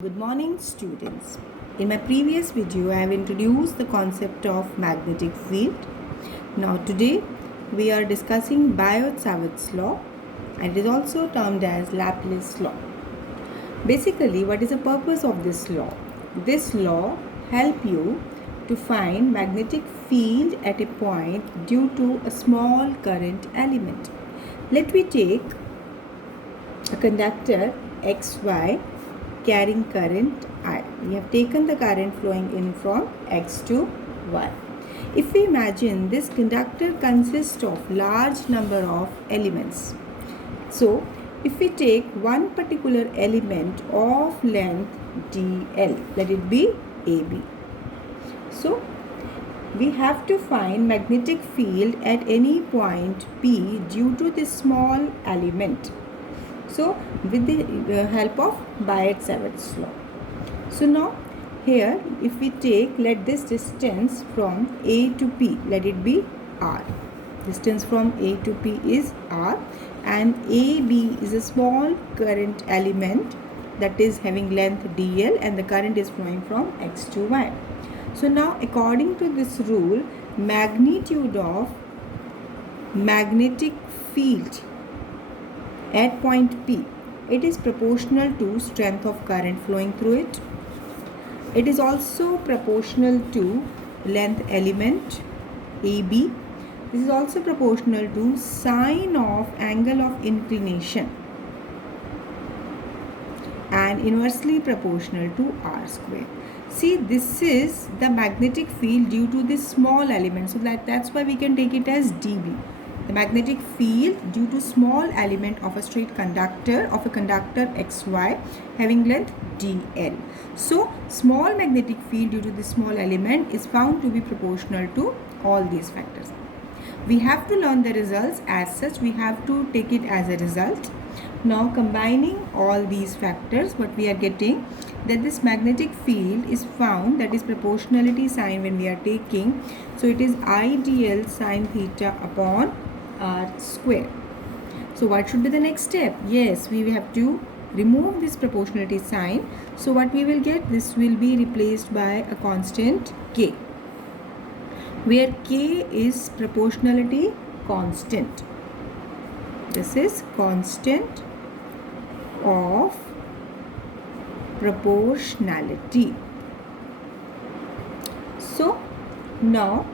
Good morning, students. In my previous video, I have introduced the concept of magnetic field. Now today, we are discussing Biot-Savart's law, and it is also termed as Laplace law. Basically, what is the purpose of this law? This law helps you to find magnetic field at a point due to a small current element. Let me take a conductor XY carrying current I. We have taken the current flowing in from X to Y. If we imagine this conductor consists of large number of elements. So, if we take one particular element of length dl, let it be AB. So, we have to find magnetic field at any point P due to this small element. So, with the help of Biot-Savart's law. So, now here if we take, let this distance from A to P, let it be R. Distance from A to P is R, and AB is a small current element that is having length dl, and the current is flowing from X to Y. So, now according to this rule, magnitude of magnetic field at point P, it is proportional to strength of current flowing through it. It is also proportional to length element AB. This is also proportional to sine of angle of inclination, and inversely proportional to R square. See, this is the magnetic field due to this small element. So that's why we can take it as dB. The magnetic field due to small element of a straight conductor of a conductor XY having length dl. So, small magnetic field due to this small element is found to be proportional to all these factors. We have to learn the results as such. We have to take it as a result. Now, combining all these factors, what we are getting, that this magnetic field is found, that is proportionality sign when we are taking. So, it is IDL sine theta upon R square. So what should be the next step? Yes, we have to remove this proportionality sign. So what we will get? This will be replaced by a constant K, where K is proportionality constant. This is constant of proportionality. So now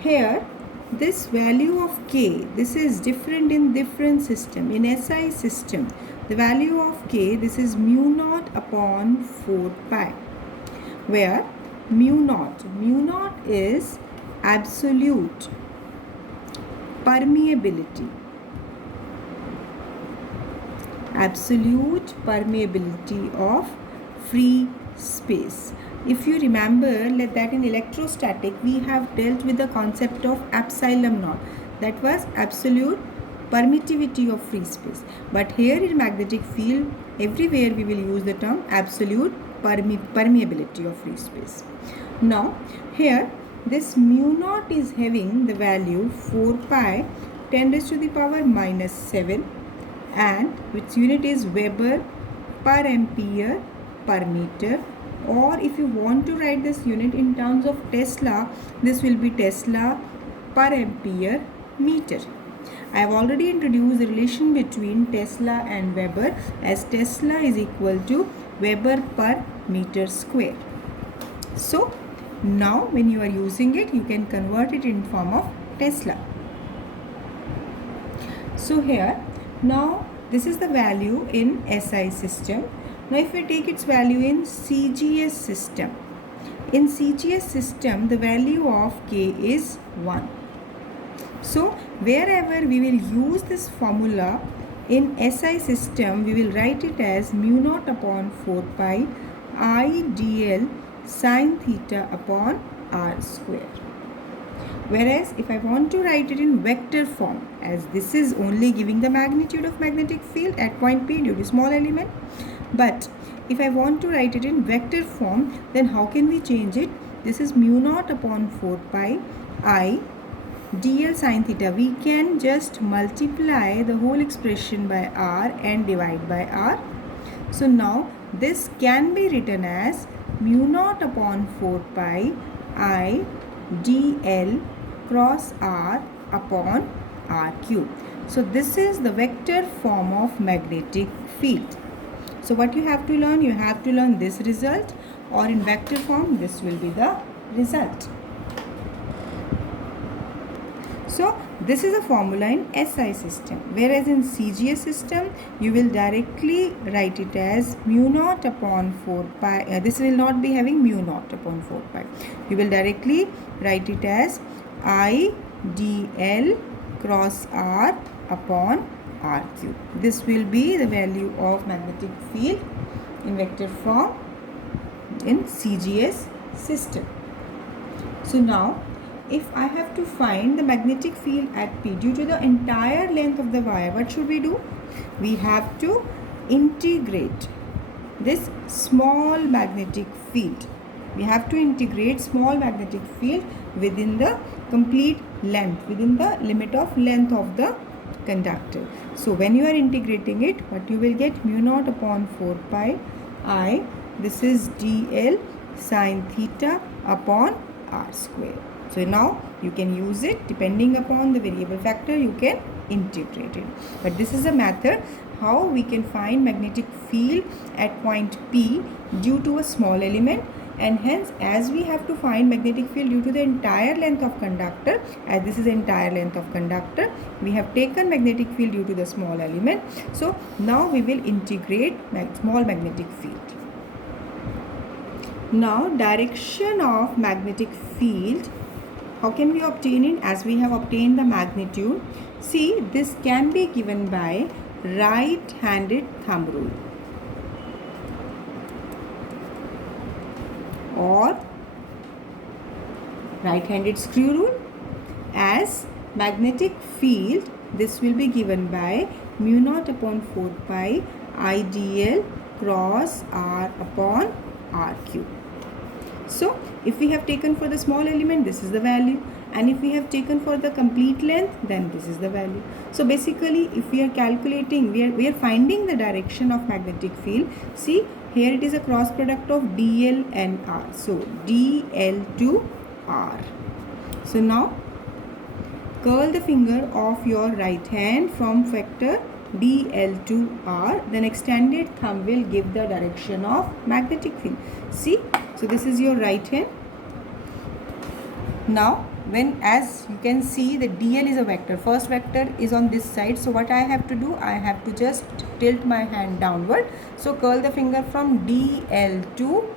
here, this value of K, this is different in different system. In SI system, the value of K, this is mu naught upon 4 pi, where mu naught is absolute permeability. Absolute permeability of free space. If you remember that in electrostatic we have dealt with the concept of epsilon naught, that was absolute permittivity of free space. But here in magnetic field, everywhere we will use the term absolute permeability of free space. Now here this mu naught is having the value 4 pi 10 raised to the power minus 7, and which unit is Weber per ampere per meter. Or if you want to write this unit in terms of Tesla, this will be Tesla per ampere meter. I have already introduced the relation between Tesla and Weber, as Tesla is equal to Weber per meter square. So now when you are using it, you can convert it in form of Tesla. So here, now this is the value in SI system. Now if we take its value in CGS system, in CGS system the value of K is 1. So wherever we will use this formula in SI system, we will write it as mu naught upon 4 pi I dl sine theta upon R square. Whereas if I want to write it in vector form, as this is only giving the magnitude of magnetic field at point P due to small element, but if I want to write it in vector form, then how can we change it? This is mu naught upon 4 pi I dl sine theta. We can just multiply the whole expression by R and divide by R. So now this can be written as mu naught upon 4 pi I dl cross r upon r cube. So this is the vector form of magnetic field. So what you have to learn? You have to learn this result, or in vector form this will be the result. So this is a formula in SI system, whereas in CGS system you will directly write it as mu naught upon 4 pi. This will not be having mu naught upon 4 pi. You will directly write it as I dl cross r upon r cube. This will be the value of magnetic field in vector form in CGS system. So now if I have to find the magnetic field at P due to the entire length of the wire, what should we do? We have to integrate this small magnetic field. We have to integrate small magnetic field within the complete length, within the limit of length of the conductor. So when you are integrating it, what you will get? Mu naught upon 4 pi I, this is dl sine theta upon r square. So now you can use it depending upon the variable factor, you can integrate it. But this is a method how we can find magnetic field at point P due to a small element, and hence as we have to find magnetic field due to the entire length of conductor, as this is entire length of conductor, we have taken magnetic field due to the small element. So now we will integrate small magnetic field. Now direction of magnetic field, how can we obtain it? As we have obtained the magnitude, see, this can be given by right-handed thumb rule or right-handed screw rule. As magnetic field, this will be given by mu naught upon 4 pi I dl cross r upon r cube. So if we have taken for the small element, this is the value, and if we have taken for the complete length, then this is the value. So basically if we are calculating, we are finding the direction of magnetic field. See, here it is a cross product of dl and r. So dl to r. So now curl the finger of your right hand from vector dl to r, then extended thumb will give the direction of magnetic field. See, so this is your right hand. Now when, as you can see, the dl is a vector, first vector is on this side, so what I have to do, I have to just tilt my hand downward. So curl the finger from dl to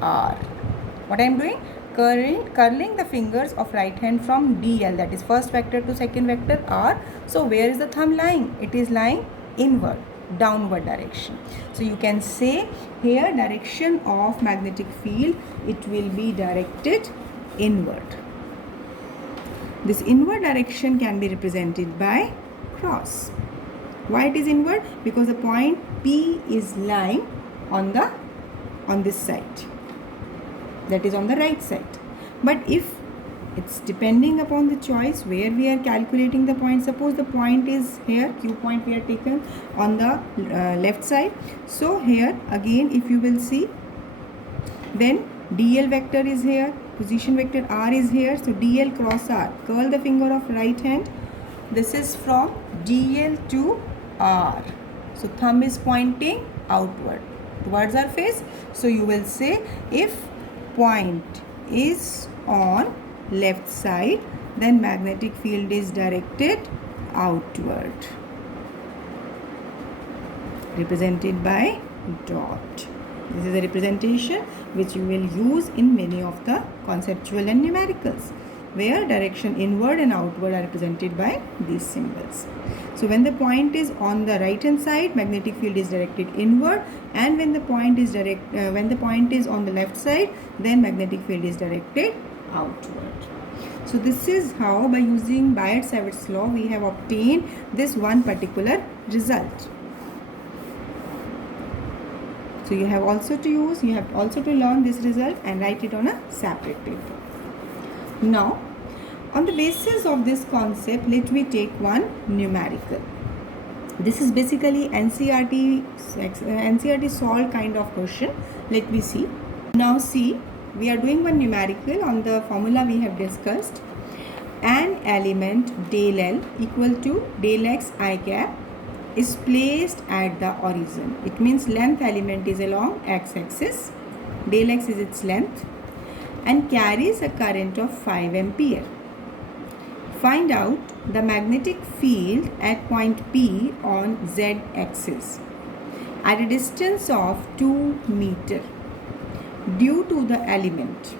r. What I am doing? Curling the fingers of right hand from dl, that is first vector, to second vector r. So where is the thumb lying? It is lying inward, downward direction. So you can say here direction of magnetic field, it will be directed inward. This inward direction can be represented by cross. Why it is inward? Because the point P is lying on this side, that is on the right side. But if it's depending upon the choice where we are calculating the point, suppose the point is here, Q point we are taken on the left side. So here again if you will see, then dl vector is here, position vector r is here, so dl cross r, curl the finger of right hand, this is from dl to r. So thumb is pointing outward towards our face. So you will say if point is on left side, then magnetic field is directed outward, represented by dot. This is a representation which you will use in many of the conceptual and numericals, where direction inward and outward are represented by these symbols. So when the point is on the right hand side, magnetic field is directed inward, and when the point is on the left side, then magnetic field is directed outward. So this is how, by using Biot-Savart's law, we have obtained this one particular result. So you have also to learn this result and write it on a separate paper. Now, on the basis of this concept, let me take one numerical. This is basically NCERT solved kind of question. Let me see. Now see, we are doing one numerical on the formula we have discussed. An element del L equal to del X I cap is placed at the origin. It means length element is along x-axis, del X is its length, and carries a current of 5 ampere. Find out the magnetic field at point P on z-axis at a distance of 2 meter due to the element,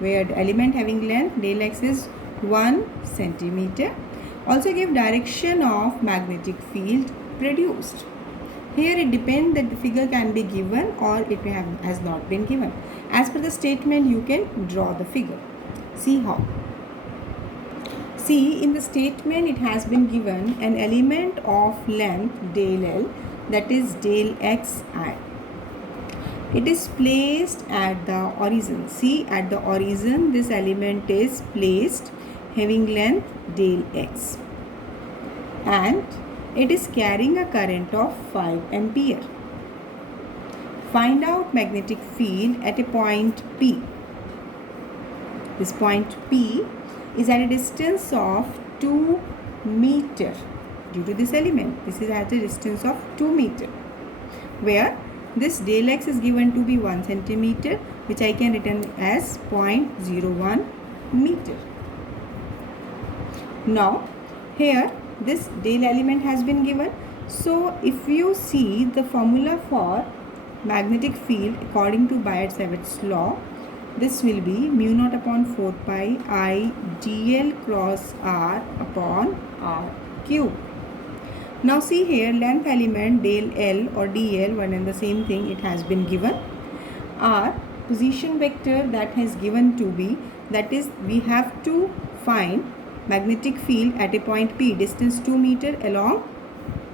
where the element having length del X is 1 centimeter. Also give direction of magnetic field produced. Here it depends that the figure can be given or it has not been given. As per the statement, you can draw the figure. See how. See, in the statement it has been given an element of length del L, that is del Xi. It is placed at the origin. See, at the origin this element is placed having length del X, and it is carrying a current of 5 ampere. Find out magnetic field at a point P. This point P is at a distance of 2 meter due to this element. This is at a distance of 2 meter, where this del X is given to be 1 centimeter, which I can written as 0.01 meter. Now here this del element has been given. So if you see the formula for magnetic field according to Biot-Savart's law, this will be mu naught upon 4 pi I dl cross r upon r cube. Now see here, length element del L or dl, one and the same thing, it has been given. R position vector that has given to be, that is we have to find magnetic field at a point P, distance 2 meter along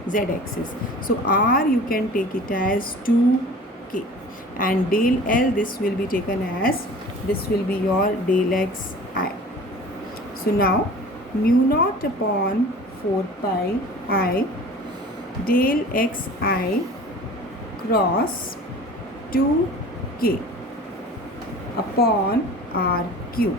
z-axis. So R you can take it as 2k, and del L this will be taken as, this will be your del Xi. So now mu naught upon 4 pi I del Xi cross 2k upon r cube.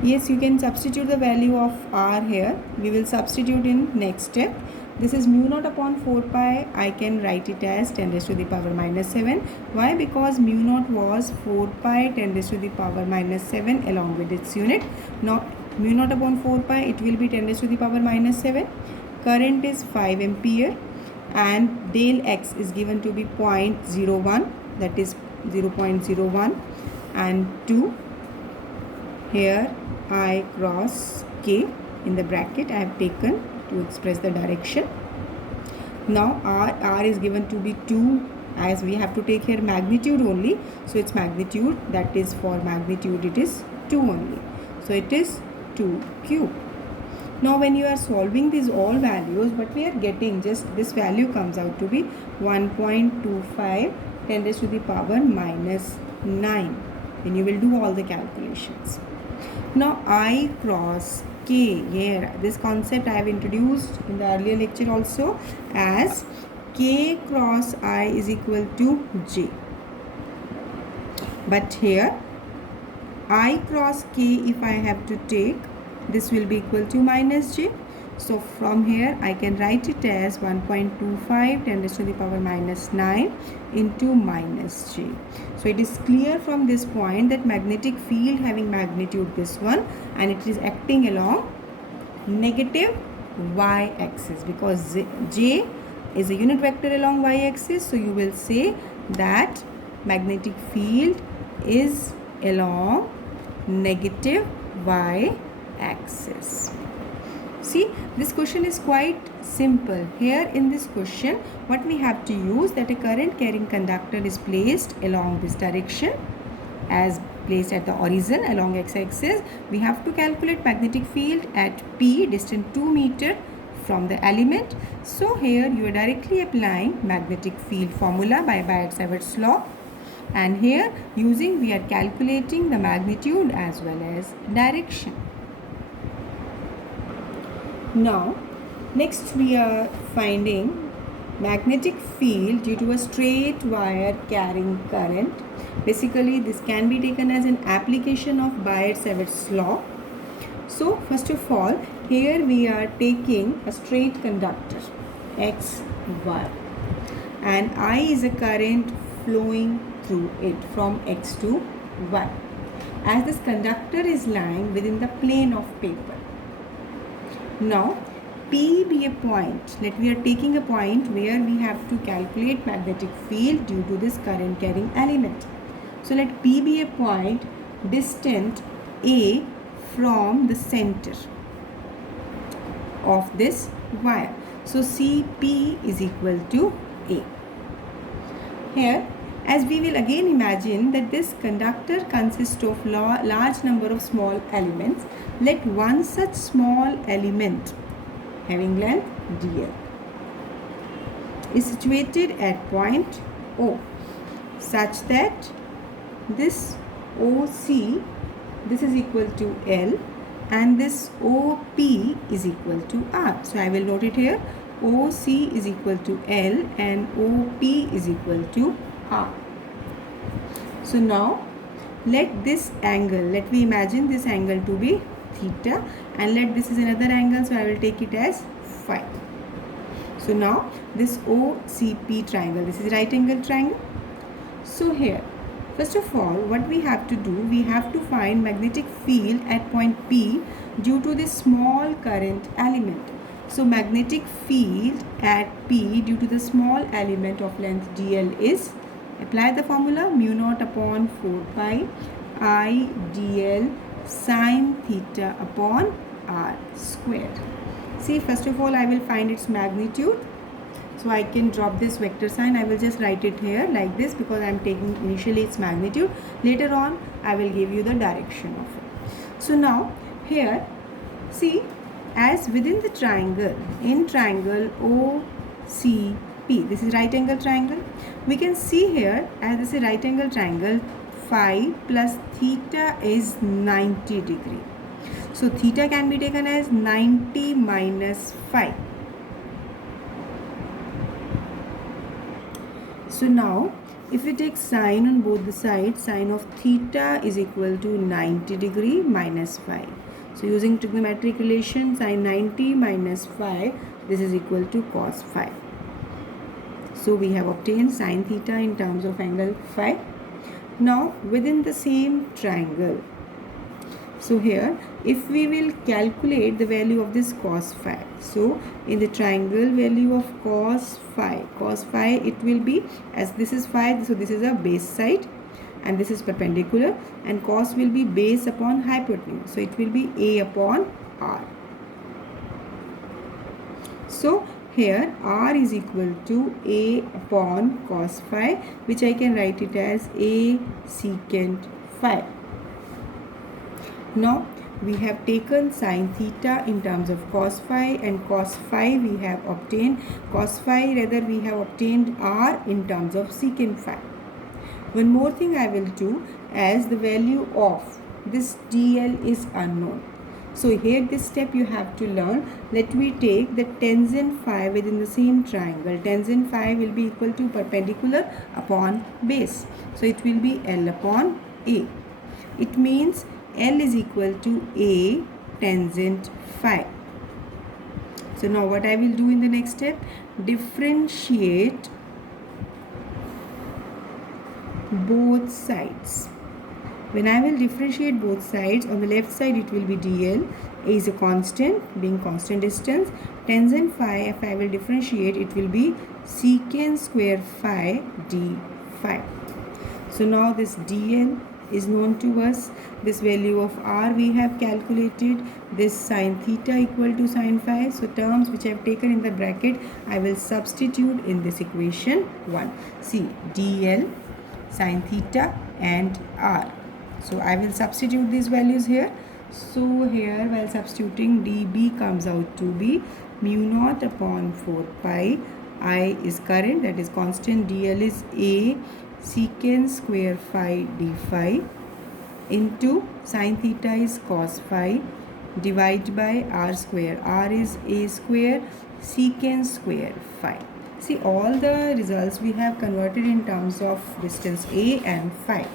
Yes, you can substitute the value of r here. We will substitute in next step. This is mu naught upon 4 pi. I can write it as 10 raised to the power minus 7. Why? Because mu naught was 4 pi 10 raised to the power minus 7 along with its unit. Now mu naught upon 4 pi, it will be 10 raised to the power minus 7. Current is 5 ampere and del X is given to be 0.01, that is 0.01, and 2. Here I cross k in the bracket I have taken to express the direction. Now r is given to be 2, as we have to take here magnitude only, so its magnitude, that is for magnitude it is 2 only, so it is 2 cube. Now when you are solving these all values, what we are getting, just this value comes out to be 1.25 10 raised to the power minus 9 when you will do all the calculations. Now I cross k, here this concept I have introduced in the earlier lecture also, as k cross I is equal to j. But here I cross k, if I have to take, this will be equal to minus j. So from here I can write it as 1.25 10 raised to the power minus 9 into minus j. So it is clear from this point that magnetic field having magnitude this one, and it is acting along negative y-axis, because j is a unit vector along y-axis. So you will say that magnetic field is along negative y-axis. See, this question is quite simple. Here in this question, what we have to use, that a current carrying conductor is placed along this direction, as placed at the origin along x-axis. We have to calculate magnetic field at P, distant 2 meter from the element. So here you are directly applying magnetic field formula by Biot-Savart's law, and here using we are calculating the magnitude as well as direction. Now Next we are finding magnetic field due to a straight wire carrying current. Basically this can be taken as an application of Biot-Savart's law. So first of all, here we are taking a straight conductor X, Y, and I is a current flowing through it from X to Y. As this conductor is lying within the plane of paper. Now P be a point. We are taking a point where we have to calculate magnetic field due to this current carrying element. So let P be a point distant A from the center of this wire. So CP is equal to A. Here, as we will again imagine that this conductor consists of large number of small elements, let one such small element having length dl is situated at point O such that this OC, this is equal to L, and this OP is equal to R. So I will note it here. OC is equal to L and OP is equal to R. So now let this angle, let me imagine this angle to be theta, and let this is another angle, so I will take it as phi. So now this OCP triangle, this is right angle triangle. So here, first of all, what we have to do, we have to find magnetic field at point P due to this small current element. So magnetic field at P due to the small element of length dl is, apply the formula, mu naught upon 4 pi I dl sine theta upon r squared. See, first of all I will find its magnitude. So I can drop this vector sign. I will just write it here like this because I am taking initially its magnitude. Later on I will give you the direction of it. So now here, see, as within the triangle, in triangle OCP, this is right angle triangle, we can see here as this is right angle triangle, phi plus theta is 90 degree. So theta can be taken as 90 minus phi. So now if we take sine on both the sides, sine of theta is equal to 90 degree minus phi. So using trigonometric relation, sine 90 minus phi, this is equal to cos phi. So we have obtained sine theta in terms of angle phi. Now within the same triangle, so here if we will calculate the value of this cos phi, so in the triangle value of cos phi it will be, as this is phi, so this is a base side and this is perpendicular, and cos will be base upon hypotenuse, so it will be a upon r. So here r is equal to a upon cos phi, which I can write it as a secant phi. Now we have taken sine theta in terms of cos phi, and cos phi we have obtained, cos phi rather we have obtained r in terms of secant phi. One more thing I will do, as the value of this dl is unknown. So here this step you have to learn. Let me take the tangent phi within the same triangle. Tangent phi will be equal to perpendicular upon base. So it will be L upon A. It means L is equal to A tangent phi. So now what I will do in the next step, differentiate both sides. When I will differentiate both sides, on the left side it will be dl, A is a constant, being constant distance. Tangent phi, if I will differentiate, it will be secant square phi d phi. So now this dl is known to us. This value of r we have calculated. This sine theta equal to sine phi. So terms which I have taken in the bracket, I will substitute in this equation 1. See, dl, sine theta and r. So I will substitute these values here. So here while substituting, dB comes out to be mu naught upon 4 pi. I is current, that is constant. dl is A secant square phi d phi into sine theta is cos phi divide by r square. R is a square secant square phi. See, all the results we have converted in terms of distance a and phi.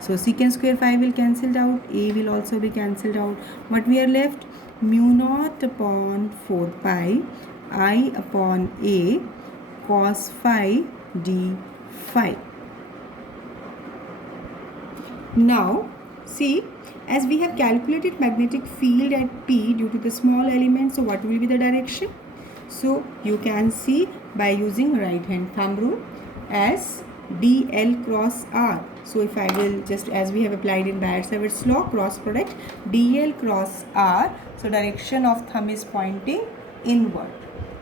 So secant square phi will cancel out, a will also be cancelled out. What we are left? Mu naught upon 4 pi I upon a cos phi d phi. Now see, as we have calculated magnetic field at P due to the small element, so what will be the direction? So you can see by using right hand thumb rule as dl cross r. So if I will just, as we have applied in Biot-Savart's law, cross product dl cross r, so direction of thumb is pointing inward.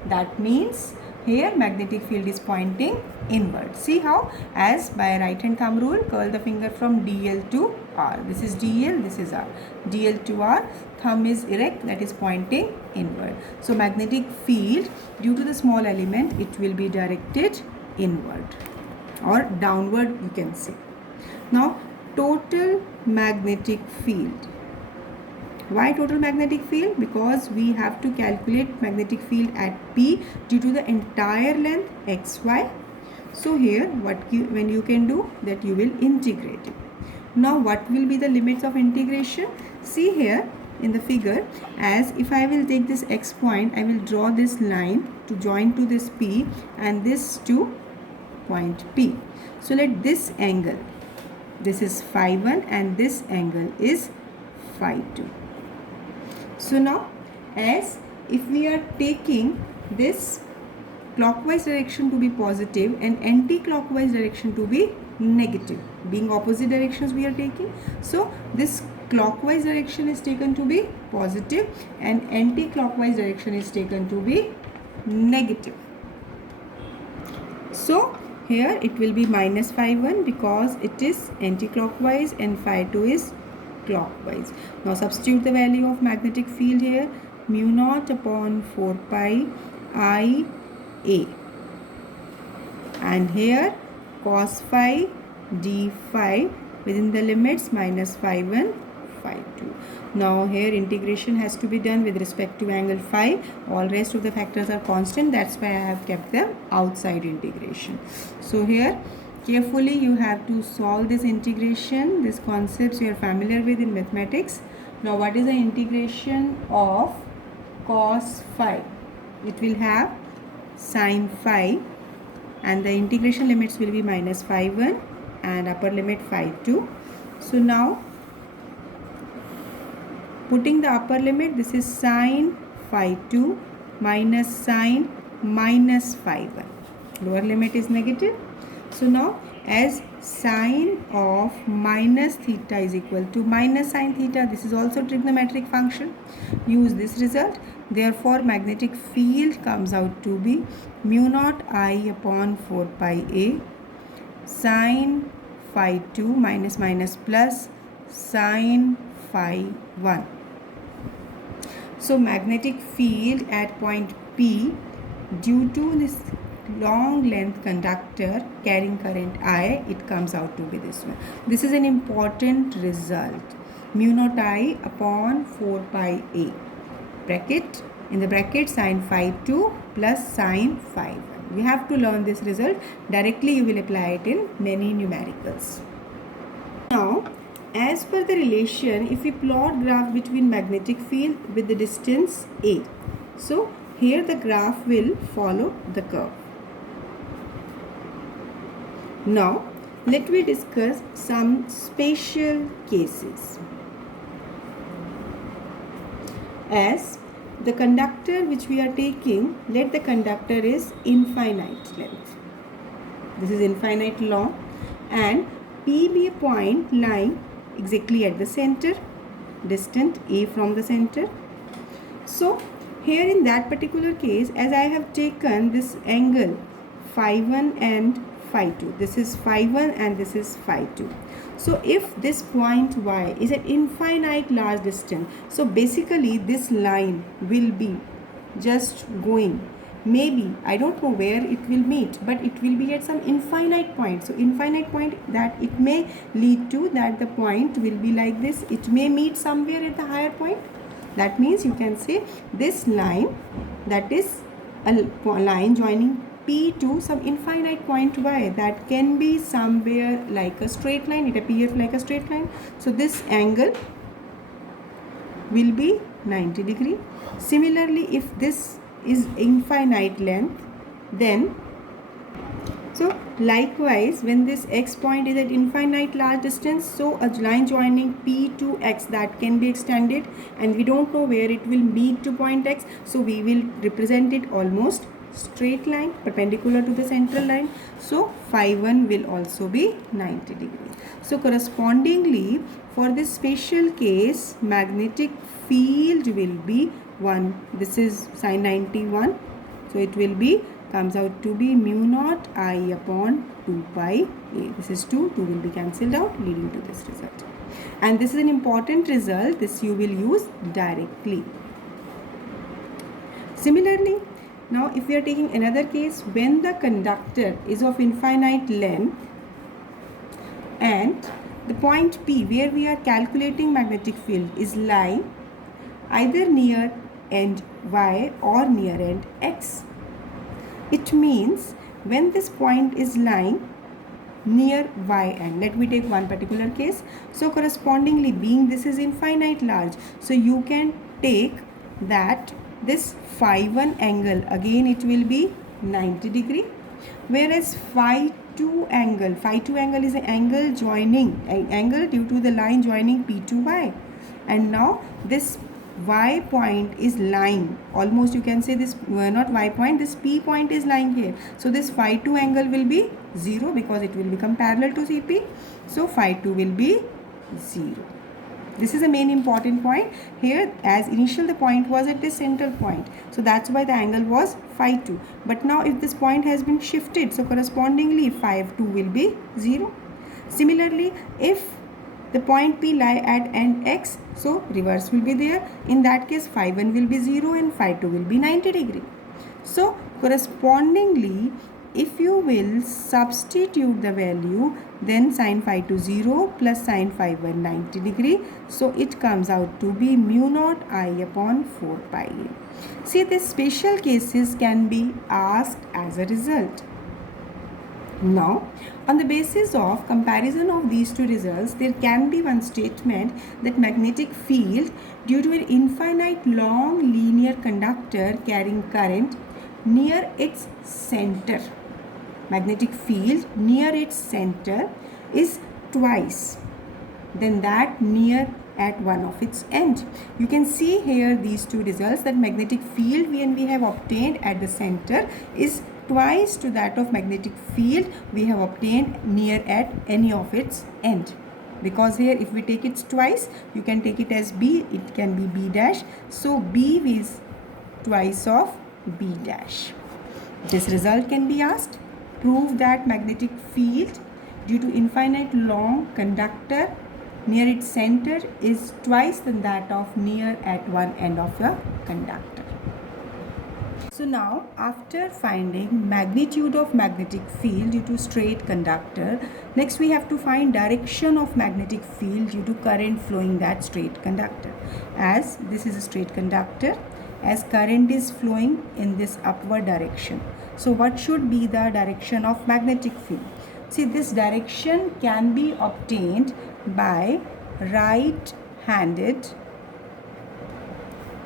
That means here magnetic field is pointing inward. See how, as by right hand thumb rule, curl the finger from dl to r. This is dl, this is r. dl to r, thumb is erect, that is pointing inward. So magnetic field due to the small element, it will be directed inward or downward, you can say. Now total magnetic field. Why total magnetic field? Because we have to calculate magnetic field at P due to the entire length xy. So here when you can do that, you will integrate it. Now what will be the limits of integration? See here in the figure, as if I will take this x point, I will draw this line to join to this P and this to point P. So let this angle, this is phi 1 and this angle is phi 2. So now, as if we are taking this clockwise direction to be positive and anti-clockwise direction to be negative, being opposite directions we are taking, so this clockwise direction is taken to be positive and anti-clockwise direction is taken to be negative. So here it will be minus phi 1 because it is anti-clockwise and phi 2 is clockwise. Now substitute the value of magnetic field here, mu naught upon 4 pi I a, and here cos phi d phi within the limits minus phi 1 phi 2. Now here integration has to be done with respect to angle phi. All rest of the factors are constant, that's why I have kept them outside integration. So here carefully you have to solve this integration. These concepts you are familiar with in mathematics. Now what is the integration of cos phi? It will have sin phi and the integration limits will be minus phi 1 and upper limit phi 2. So now putting the upper limit, this is sin phi 2 minus sin minus phi 1. Lower limit is negative. So now as sine of minus theta is equal to minus sine theta, this is also trigonometric function. Use this result. Therefore magnetic field comes out to be mu naught I upon 4 pi a sine phi 2 minus minus plus sine phi 1. So magnetic field at point P due to this long length conductor carrying current I, it comes out to be this one. This is an important result. Mu naught I upon 4 pi a, bracket, in the bracket sine phi 2 plus sine phi 1. We have to learn this result. Directly you will apply it in many numericals. Now as per the relation, if we plot graph between magnetic field with the distance a, so here the graph will follow the curve. Now let me discuss some special cases. As the conductor which we are taking, let the conductor is infinite length. This is infinite long and P be a point lying exactly at the center, distant a from the center. So here in that particular case, as I have taken this angle phi 1 and phi 2, this is phi 1 and this is phi 2. So if this point y is at infinite large distance, so basically this line will be just going, maybe I don't know where it will meet, but it will be at some infinite point. So infinite point, that it may lead to that the point will be like this, it may meet somewhere at the higher point. That means you can say this line, that is a line joining P to some infinite point y, that can be somewhere like a straight line. It appears like a straight line. So this angle will be 90 degree. Similarly, if this is infinite length, then so likewise when this x point is at infinite large distance, so a line joining P to x, that can be extended, and we don't know where it will meet to point x, so we will represent it almost straight line perpendicular to the central line. So phi 1 will also be 90 degree. So correspondingly, for this special case, magnetic field will be 1. This is sin 91. So it will be, comes out to be mu naught I upon 2 pi a. This is 2 will be cancelled out, leading to this result. And this is an important result. This you will use directly. Similarly, now if we are taking another case, when the conductor is of infinite length and the point P where we are calculating magnetic field is lying either near end y or near end x. It means when this point is lying near y end, let me take one particular case. So correspondingly, being this is infinite large, so you can take that this phi 1 angle, again it will be 90 degree, whereas phi 2 angle is an angle joining, angle due to the line joining P to y, and now this y point is lying, almost you can say this not y point, this P point is lying here, so this phi 2 angle will be 0 because it will become parallel to CP, so phi 2 will be 0. This is a main important point here, as initial the point was at this central point, so that's why the angle was phi 2, but now if this point has been shifted, so correspondingly phi 2 will be 0. Similarly, if the point P lie at end x, so reverse will be there. In that case, phi 1 will be 0 and phi 2 will be 90 degree. So correspondingly, if you will substitute the value, then sin phi 2 0 plus sin phi 1 90 degree. So it comes out to be mu naught I upon 4 pi a. See, these special cases can be asked as a result. Now, on the basis of comparison of these two results, there can be one statement that magnetic field due to an infinite long linear conductor carrying current near its center, magnetic field near its center is twice than that near at one of its end. You can see here these two results, that magnetic field when we have obtained at the center is twice to that of magnetic field we have obtained near at any of its end, because here if we take it twice, you can take it as B, it can be B dash, so B is twice of B dash. This result can be asked. Prove that magnetic field due to infinite long conductor near its center is twice than that of near at one end of the conductor. So now, after finding magnitude of magnetic field due to straight conductor, next we have to find direction of magnetic field due to current flowing that straight conductor. As this is a straight conductor, as current is flowing in this upward direction. So what should be the direction of magnetic field? See, this direction can be obtained by right-handed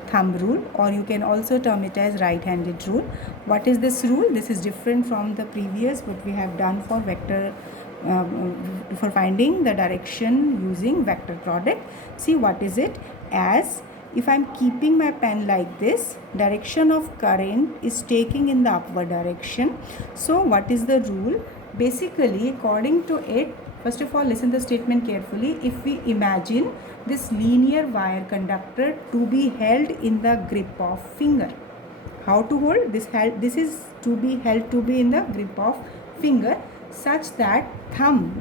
thumb rule, or you can also term it as right-handed rule. What is this rule? This is different from the previous what we have done for vector for finding the direction using vector product. See, what is it? As if I am keeping my pen like this, direction of current is taking in the upward direction. So what is the rule? Basically, according to it, first of all, listen the statement carefully. If we imagine this linear wire conductor to be held in the grip of finger. How to hold? This is to be held to be in the grip of finger, such that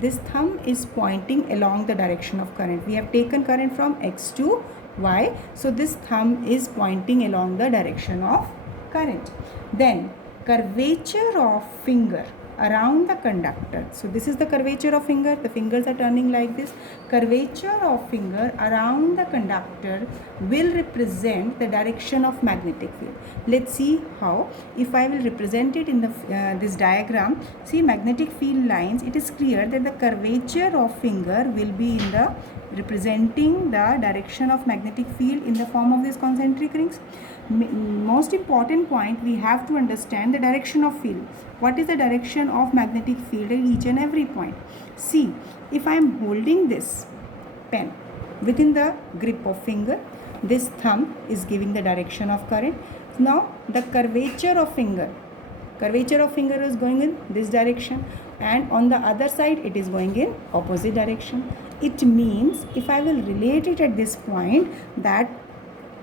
this thumb is pointing along the direction of current. We have taken current from X to Y. So this thumb is pointing along the direction of current. Then curvature of finger around the conductor. So this is the curvature of finger. The fingers are turning like this. Curvature of finger around the conductor will represent the direction of magnetic field. Let's see how. If I will represent it in the this diagram, see magnetic field lines, it is clear that the curvature of finger will be in the representing the direction of magnetic field in the form of these concentric rings. Most important point, we have to understand the direction of field. What is the direction of magnetic field at each and every point? See, if I am holding this pen within the grip of finger, this thumb is giving the direction of current. Now the curvature of finger is going in this direction, and on the other side it is going in opposite direction. It means if I will relate it at this point, that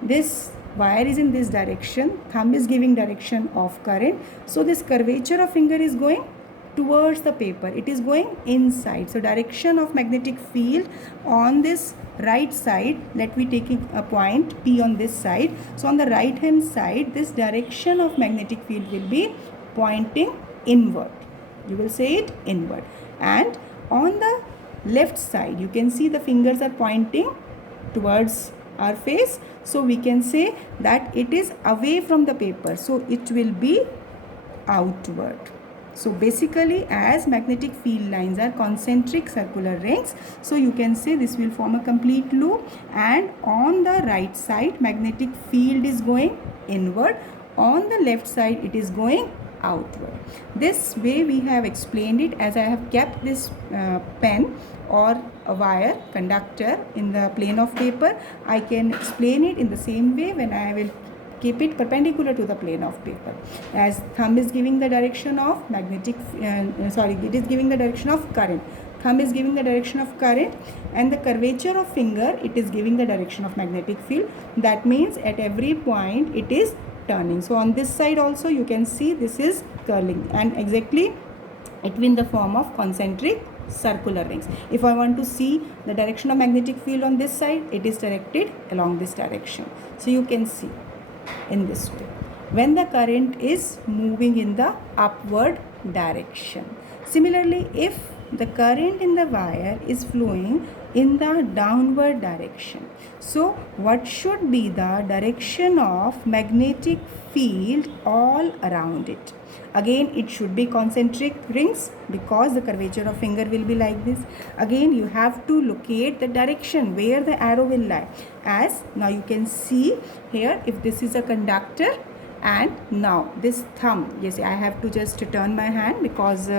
this wire is in this direction, thumb is giving direction of current, so this curvature of finger is going towards the paper, it is going inside. So direction of magnetic field on this right side, let me take a point P on this side. So on the right hand side, this direction of magnetic field will be pointing inward. You will say it inward. And on the left side, you can see the fingers are pointing towards our face. So we can say that it is away from the paper. So it will be outward. So basically, as magnetic field lines are concentric circular rings, so you can say this will form a complete loop, and on the right side magnetic field is going inward, on the left side it is going outward. This way we have explained it, as I have kept this pen or a wire conductor in the plane of paper. I can explain it in the same way when I will keep it perpendicular to the plane of paper. As thumb is giving the direction of magnetic, it is giving the direction of current. Thumb is giving the direction of current, and the curvature of finger, it is giving the direction of magnetic field. That means at every point it is turning. So on this side also you can see this is curling, and exactly it will in the form of concentric circular rings. If I want to see the direction of magnetic field on this side, it is directed along this direction. So you can see in this way when the current is moving in the upward direction. Similarly, if the current in the wire is flowing in the downward direction, so what should be the direction of magnetic field all around it? Again, it should be concentric rings, because the curvature of finger will be like this. Again, you have to locate the direction where the arrow will lie. As now you can see here, if this is a conductor, and now this thumb, yes, I have to just turn my hand, because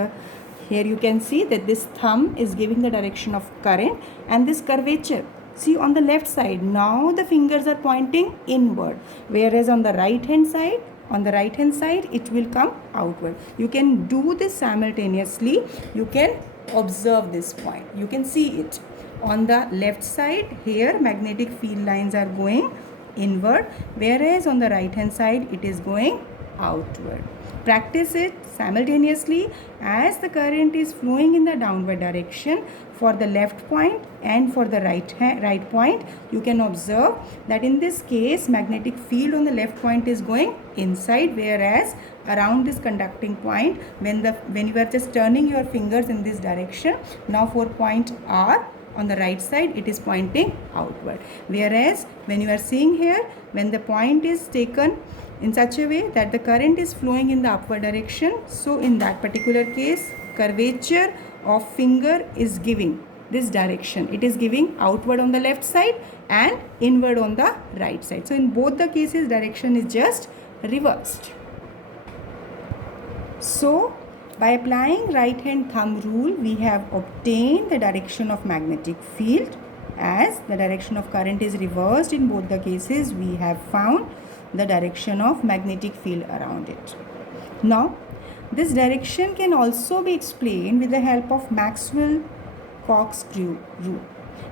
here you can see that this thumb is giving the direction of current, and this curvature, see on the left side, now the fingers are pointing inward, whereas on the right hand side, it will come outward. You can do this simultaneously. You can observe this point. You can see it. On the left side, here magnetic field lines are going inward, whereas on the right hand side it is going outward. Practice it simultaneously. As the current is flowing in the downward direction for the left point and for the right point, you can observe that in this case magnetic field on the left point is going inside, whereas around this conducting point, when you are just turning your fingers in this direction, now for point R on the right side it is pointing outward, whereas when you are seeing here, when the point is taken in such a way that the current is flowing in the upward direction, so in that particular case curvature of finger is giving this direction. It is giving outward on the left side and inward on the right side. So in both the cases direction is just reversed. So by applying right hand thumb rule, we have obtained the direction of magnetic field. As the direction of current is reversed in both the cases, we have found the direction of magnetic field around it. Now, this direction can also be explained with the help of Maxwell corkscrew rule.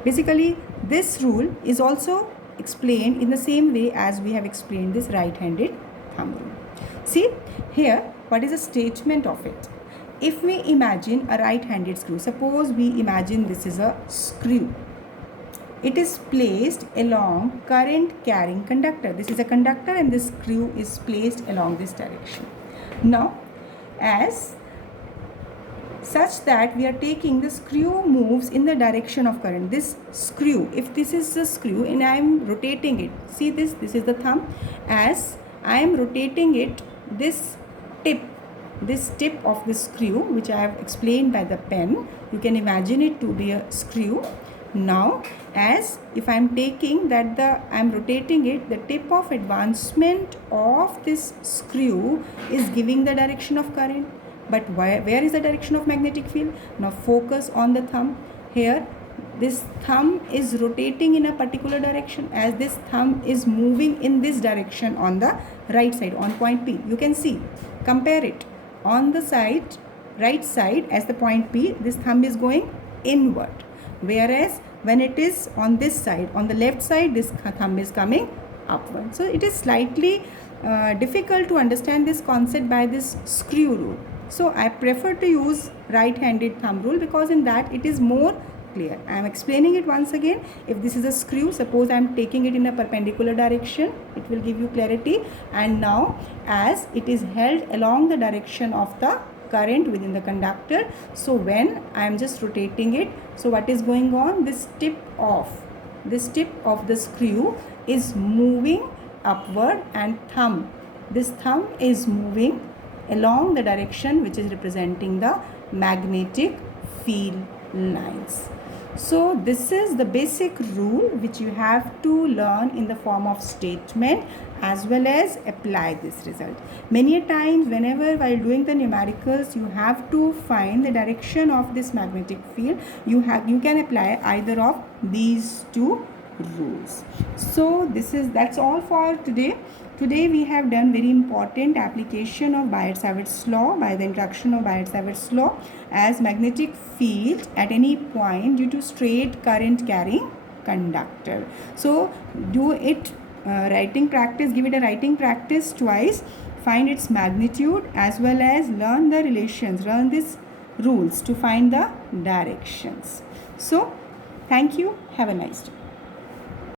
Basically, this rule is also explained in the same way as we have explained this right-handed thumb rule. See, here, what is the statement of it? If we imagine a right-handed screw, suppose we imagine this is a screw. It is placed along current carrying conductor. This is a conductor and this screw is placed along this direction. Now, as such that we are taking the screw moves in the direction of current. This screw, if this is the screw and I am rotating it, see this is the thumb. As I am rotating it, this tip of the screw, which I have explained by the pen, you can imagine it to be a screw. Now, as if I am taking that, I am rotating it, the tip of advancement of this screw is giving the direction of current. But where is the direction of magnetic field? Now focus on the thumb. Here, this thumb is rotating in a particular direction, as this thumb is moving in this direction on the right side, on point P. You can see, compare it. On the side, right side, as the point P, this thumb is going inward. Whereas when it is on this side, on the left side, this thumb is coming upward. So it is slightly difficult to understand this concept by this screw rule. So I prefer to use right-handed thumb rule, because in that it is more clear. I am explaining it once again. If this is a screw, suppose I am taking it in a perpendicular direction, it will give you clarity. And now, as it is held along the direction of the current within the conductor, so when I am just rotating it, so what is going on? This tip of the screw is moving upward, and this thumb is moving along the direction which is representing the magnetic field lines. So this is the basic rule which you have to learn in the form of statement as well as apply this result. Many a times, whenever while doing the numericals, you have to find the direction of this magnetic field. You can apply either of these two rules. So that's all for today. Today we have done very important application of Biot-Savart's law, by the introduction of Biot-Savart's law, as magnetic field at any point due to straight current carrying conductor. So do it writing practice, give it a writing practice twice, find its magnitude as well as learn the relations, learn these rules to find the directions. So thank you, have a nice day.